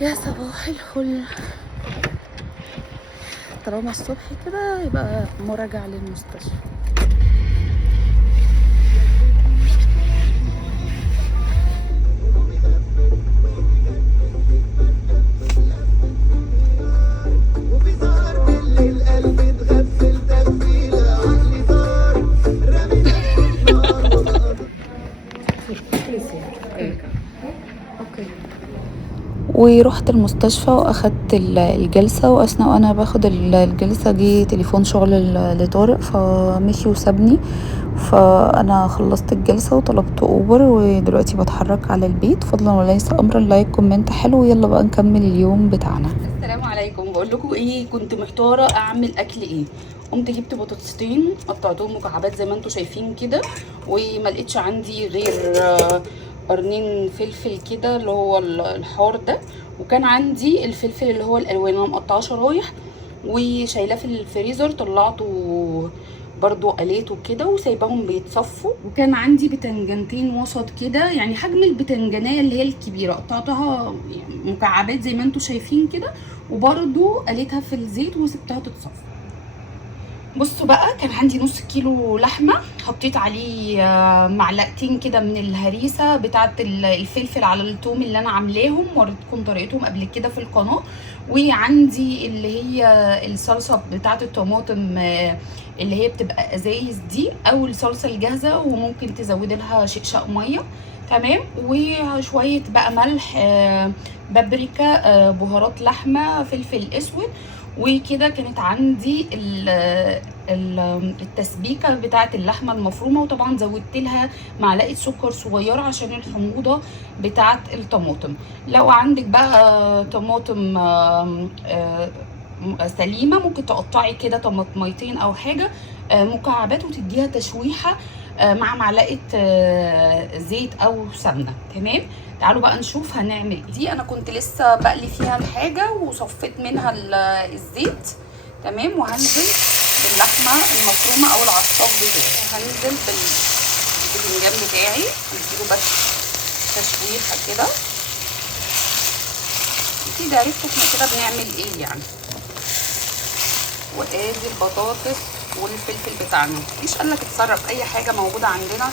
يا صباح الفل. طالما الصبح كده يبقى مراجعة للمستشفى. ورحت المستشفى واخدت الجلسة، واثناء وانا باخد الجلسة جه تليفون شغل لطارق فمشي وسابني. فانا خلصت الجلسة وطلبت اوبر، ودلوقتي بتحرك على البيت فضلا وليس امرا. لايك كومنت حلو، يلا بقى نكمل اليوم بتاعنا. السلام عليكم. بقول لكم ايه، كنت محتاره اعمل اكل ايه. قمت جبت بطاطستين قطعتهم مكعبات زي ما انتم شايفين كده، وما لقيتش عندي غير قرنين فلفل كده اللي هو الحار ده، وكان عندي الفلفل اللي هو الالوان انا مقطعاه شرايح وشايلاه في الفريزر، طلعته برضو قليته كده وسايباهم بيتصفوا. وكان عندي بتنجانتين وسط كده، يعني حجم البتنجانيه اللي هي الكبيره، قطعتها مكعبات زي ما انتم شايفين كده، وبرضو قليتها في الزيت وسبتها تتصفى. بصوا بقى، كان عندي نص كيلو لحمه، حطيت عليه معلقتين كده من الهريسه بتاعه الفلفل على الثوم اللي انا عاملاهم، وريتكم طريقتهم قبل كده في القناه. وعندي اللي هي الصلصه بتاعه الطماطم اللي هي بتبقى ازايز دي، او الصلصه الجاهزه، وممكن تزودي لها شقشاق ميه. تمام. وشويه بقى ملح، بابريكا، بهارات لحمه، فلفل اسود. وكده كانت عندي التسبيكه بتاعه اللحمه المفرومه، وطبعا زودت لها معلقه سكر صغيره عشان الحموضه بتاعه الطماطم. لو عندك بقى طماطم سليمه ممكن تقطعي كده طماطميتين او حاجه مكعبات، وتديها تشويحه مع معلقه زيت او سمنه. تمام. تعالوا بقى نشوف هنعمل دي. انا كنت لسه بقلي فيها الحاجه وصفيت منها الزيت. تمام. وهنزل باللحمه المفرومه او العصاج بتاعي، هنزل بالبتنجان بتاعي، نديله بس تشويحه كده. كده عرفتوا احنا كده بنعمل ايه يعني. وادي البطاطس والفلفل بتاعنا، مفيش قالك اتصرف، اي حاجه موجوده عندنا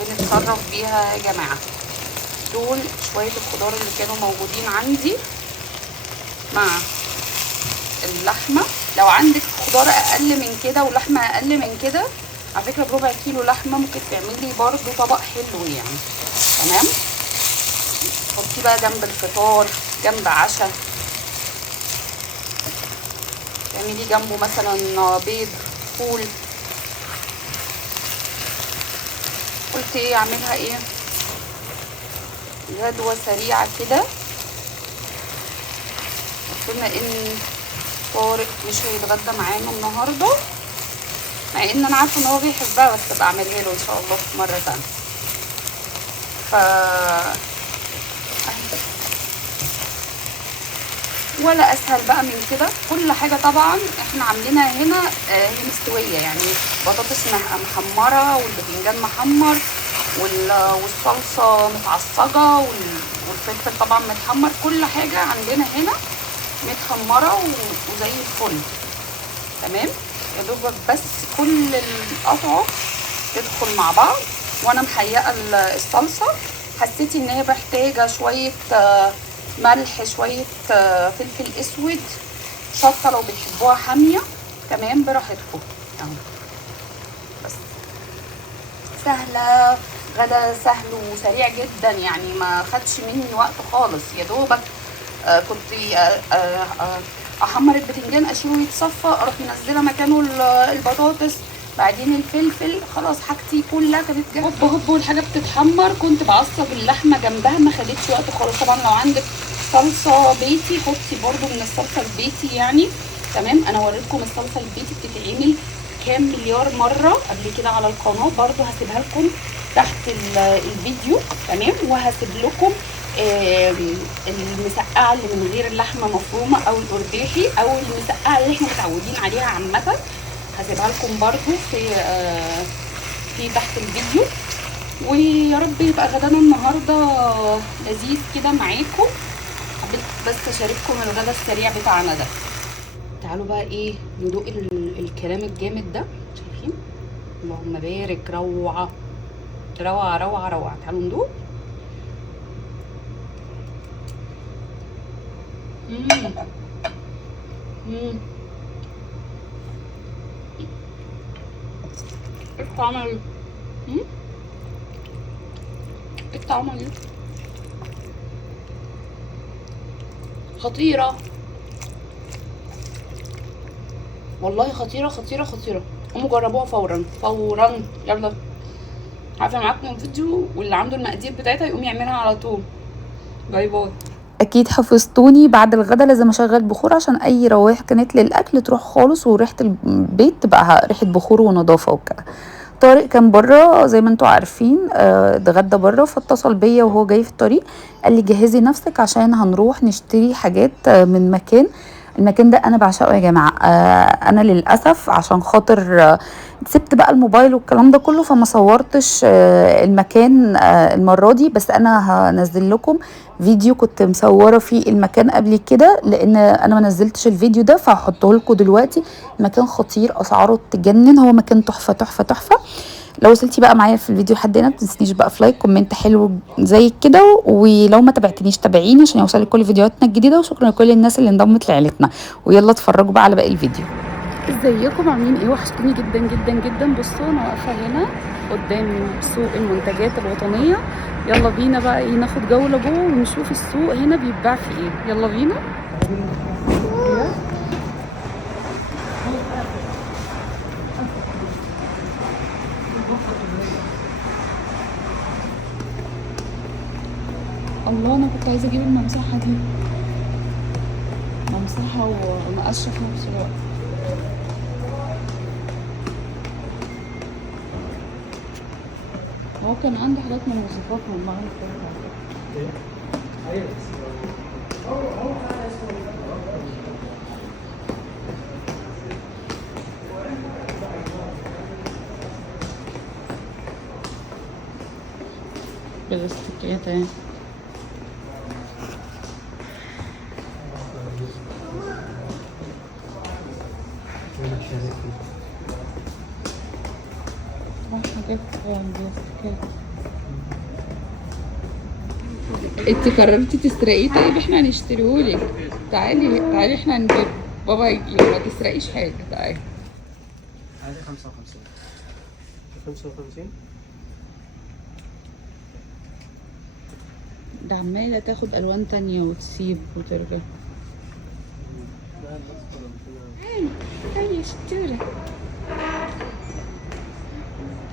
بنتصرف بيها يا جماعه. دول شويه الخضار اللي كانوا موجودين عندي مع اللحمه. لو عندك خضار اقل من كده ولحمه اقل من كده، على فكره بربع كيلو لحمه ممكن تعملي برضو طبق حلو يعني. تمام. حطيه بقى جنب الفطار، جنب عشاء، تعملي جنبه مثلا بيض، فول. قلت ايه اعملها ايه، غدوه سريعه كده. قلنا ان طارق مش هيتغدى معانا النهارده، مع ان انا عارفه ان هو بيحبها، بس بعملها له ان شاء الله مره ثانيه. ولا اسهل بقى من كده. كل حاجه طبعا احنا عاملينها هنا هي مستويه، يعني بطاطس محمره، والباذنجان محمر، والصلصه متعصجه، والفلفل طبعا متحمر. كل حاجه عندنا هنا متحمره وزي الفل. تمام. يا دوبك بس كل القطعه تدخل مع بعض. وانا محيقه الصلصه، حسيتي ان هي محتاجه شويه ملح، شويه فلفل اسود، شطه لو بتحبوها حاميه. تمام، براحتكم. بس سهله، غدا سهل وسريع جدا يعني، ما خدش مني وقت خالص. يا دوبك كنت احمر البتنجان اشيله يتصفى، اروح منزله مكانه البطاطس، بعدين الفلفل، خلاص حاجتي كلها كانت جاهزه. هوب هوب والحاجه بتتحمر، كنت بعصب اللحمه جنبها، ما خدتش وقت خالص. طبعا لو عندك صلصه بيتي حطي برده من الصلصه البيتي يعني. تمام. انا وريتكم الصلصه البيتي بتتعمل كام مليار مره قبل كده على القناه، برده هسيبها لكم تحت الفيديو. تمام. وهسيب لكم المسقعه اللي من غير اللحمه مفرومه، او الارداحي، او المسقعه اللي احنا متعودين عليها عامه، هسيبها لكم برده في تحت الفيديو. ويا رب يبقى غدانا النهارده لذيذ كده معاكم. بس اشارككم الغدا السريع بتاعنا ده. تعالوا بقى ايه ندوق الكلام الجامد ده. شايفين؟ اللهم بارك. روعه روعه روعه روعه. تعالوا ندوق. ايه الطعم ايه الطعم دي خطيرة والله، خطيرة خطيرة خطيرة. قوموا جربوها فورا فورا. يلا هقفل معاكم الفيديو، واللي عنده المقادير بتاعتها يقوم يعملها على طول. باي باي. اكيد حفظتوني، بعد الغدا لازم اشغل بخور عشان اي روايح كانت للاكل تروح خالص، وريحه البيت تبقى ريحه بخور ونظافه وكده. طارق كان بره زي ما انتوا عارفين، اتغدى بره، فاتصل بيا وهو جاي في الطريق قال لي جهزي نفسك عشان هنروح نشتري حاجات من مكان. المكان ده انا بعشقه يا جماعه. انا للاسف عشان خاطر سبت بقى الموبايل والكلام ده كله، فما صورتش المكان المره دي، بس انا هنزل لكم فيديو كنت مصوره فيه المكان قبل كده، لان انا ما نزلتش الفيديو ده فهحطه لكم دلوقتي. مكان خطير، اسعاره تجنن، هو مكان تحفه تحفه تحفه. لو وصلتي بقى معايا في الفيديو لحد هنا، متنسيش بقى في لايك كومنت حلو زي كده، ولو ما تابعتنيش تابعيني عشان يوصلك كل فيديوهاتنا الجديده. وشكرا لكل الناس اللي انضمت لعيلتنا، ويلا اتفرجوا بقى على باقي الفيديو. ازيكم عاملين ايه؟ وحشتوني جدا جدا جدا. بصوا انا واقفه هنا قدام سوق المنتجات الوطنيه. يلا بينا بقى ايه ناخد جوله جوه ونشوف السوق هنا بيتباع في ايه. يلا بينا. الله، انا كنت عايزه اجيب الممسحه دي، ممسحه ومقشه في نفس الوقت. هو كان عندي حاجات منظفات والله ايه. بلاستيكيات اهي. حاجات بلاستيكات. انت قررتي تسرقيه؟ طيب احنا هنشتريهولك. تعالي تعالي احنا هنجيب. بابا يجيب، ما تسرقيش حاجه. تعالي. عايزة 55. 55 ده عمالة تاخد ألوان تانية وتسيب وترجع. تعالي تعالي يا شطورة،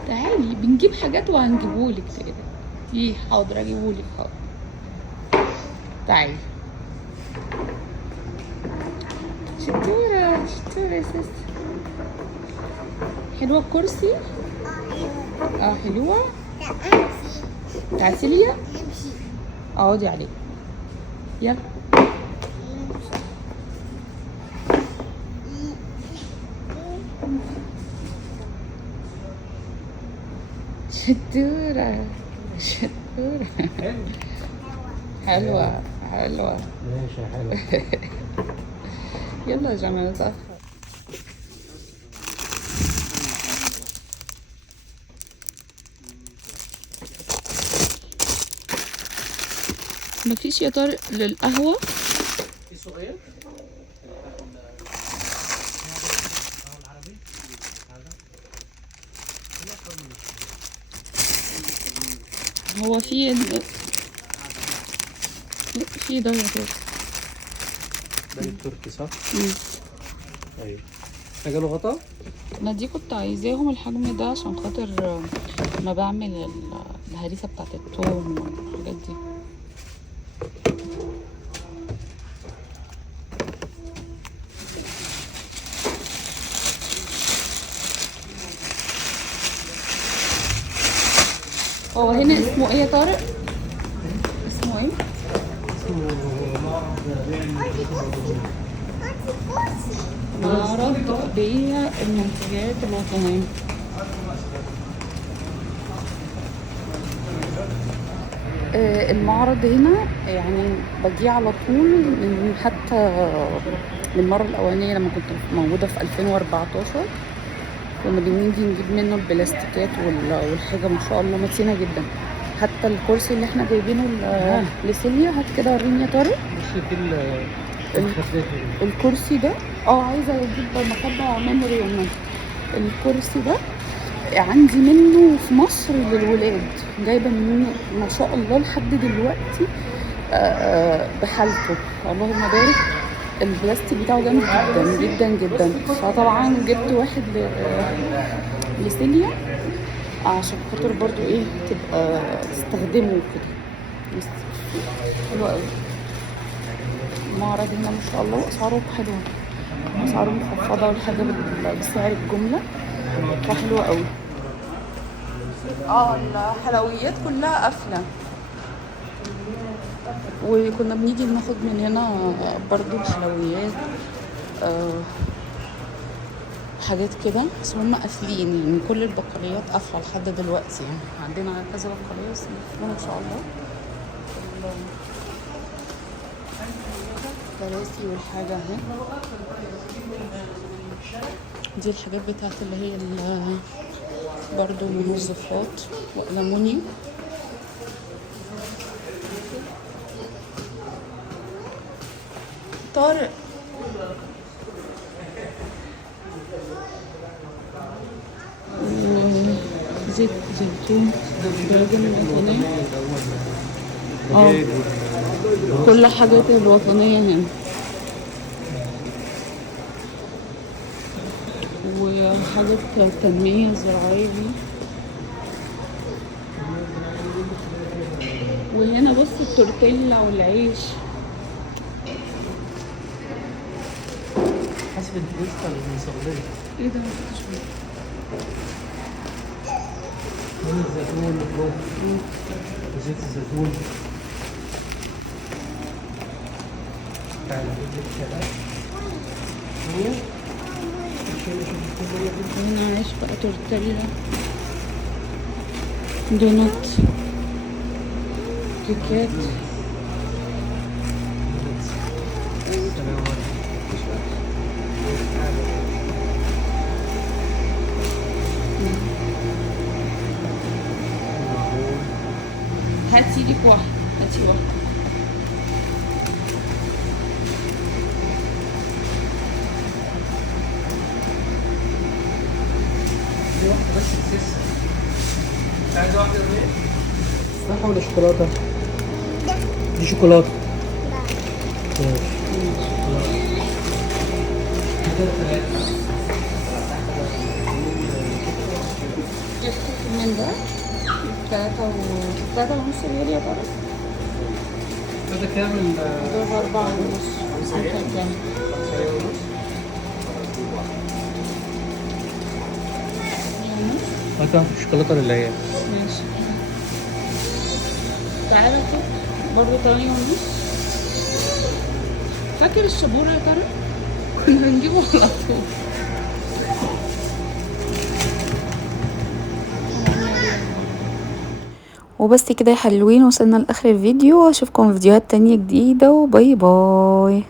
تعالي بنجيب حاجات وهنجيبهولك. ايه حاضر اجيبهولك حاضر. تعالي شطورة شطورة يا سيستي. حلوة الكرسي؟ اه حلوة. تعالي لي اقعدي عليه. يلا شطورة شطورة. حلوة حلوة. ماشي حلو. يلا يا جماعة نتأخر. مفيش يا طارق للقهوة؟ في سؤال هو في ده يا طارق. ده التركي صح؟ ايوه. حاجة له غطا؟ انا دي كنت عايزاهم الحجم ده عشان خاطر ما بعمل الهريسة بتاعت الثوم والحاجات دي. هو هنا اسمه ايه يا طارق؟ اسمه ايه؟ معرض بيع المنتجات الوطنية. المعرض هنا يعني باجي على طول من حتى من المرة الأولانية لما كنت موجودة في 2014 كنا بنيجي نجيب منه البلاستيكات والحاجة ما شاء الله متينة جدا. حتى الكرسي اللي احنا جايبينه لسيليا، هات كده وريني يا طارق. بصي دي الخفافة دي. الكرسي ده عايزة اجيب مخدة ميموري والناس. الكرسي ده عندي منه في مصر للولاد، جايبة منه ما شاء الله لحد دلوقتي بحالته اللهم بارك. البلاستيك بتاعه جامد جدا جدا جدا. فطبعا جبت واحد لسيليا عشان خاطر برضو ايه تبقى تستخدمه كده. بس حلو قوي المعرض هنا ما شاء الله، اسعاره حلوه، اسعاره مخفضه والحاجه بسعر الجمله، فحلوه قوي. الحلويات كلها قافله، وكنا بنيجي ناخد من هنا برضو الحلويات حاجات كده، بس هم قافلين يعني كل البقاليات قافله لحد دلوقتي. يعني عندنا كذا بقاليه بس مقفولة ان شاء الله. الكراسي والحاجه اهي، دي الحاجات بتاعت اللي هي برضو منظفات وألمونيوم. طارق زيت زيتون دراجون الوطنية. كل حاجات الوطنية هنا، وحاجات التنمية الزراعية دي. وهنا بص التورتيلا والعيش. حسب الفلوس المصغرية. ايه ده مكنتش فيه. من الزيتون وزيت الزيتون. تعالى نجيب شباب. هنا عيش بقى تورتيلا، دونات، كيكات. هاتي ليك واحد، هاتي واحد. دي واحدة بس اساس. انت عايز واحدة من ايه؟ صح ولا شوكولاتة؟ دي شوكولاتة. من ده 3.5 ريال يا ترى. ده كامل. ده 4.5. هاتها الشوكولاتة للعيال. ماشي تعالى خد برضه 8.5. فاكر الشابورة يا ترى؟ كنا بنجيبه على طول. وبس كده يا حلوين، وصلنا لاخر الفيديو. اشوفكم في فيديوهات تانية جديدة، وباي باي.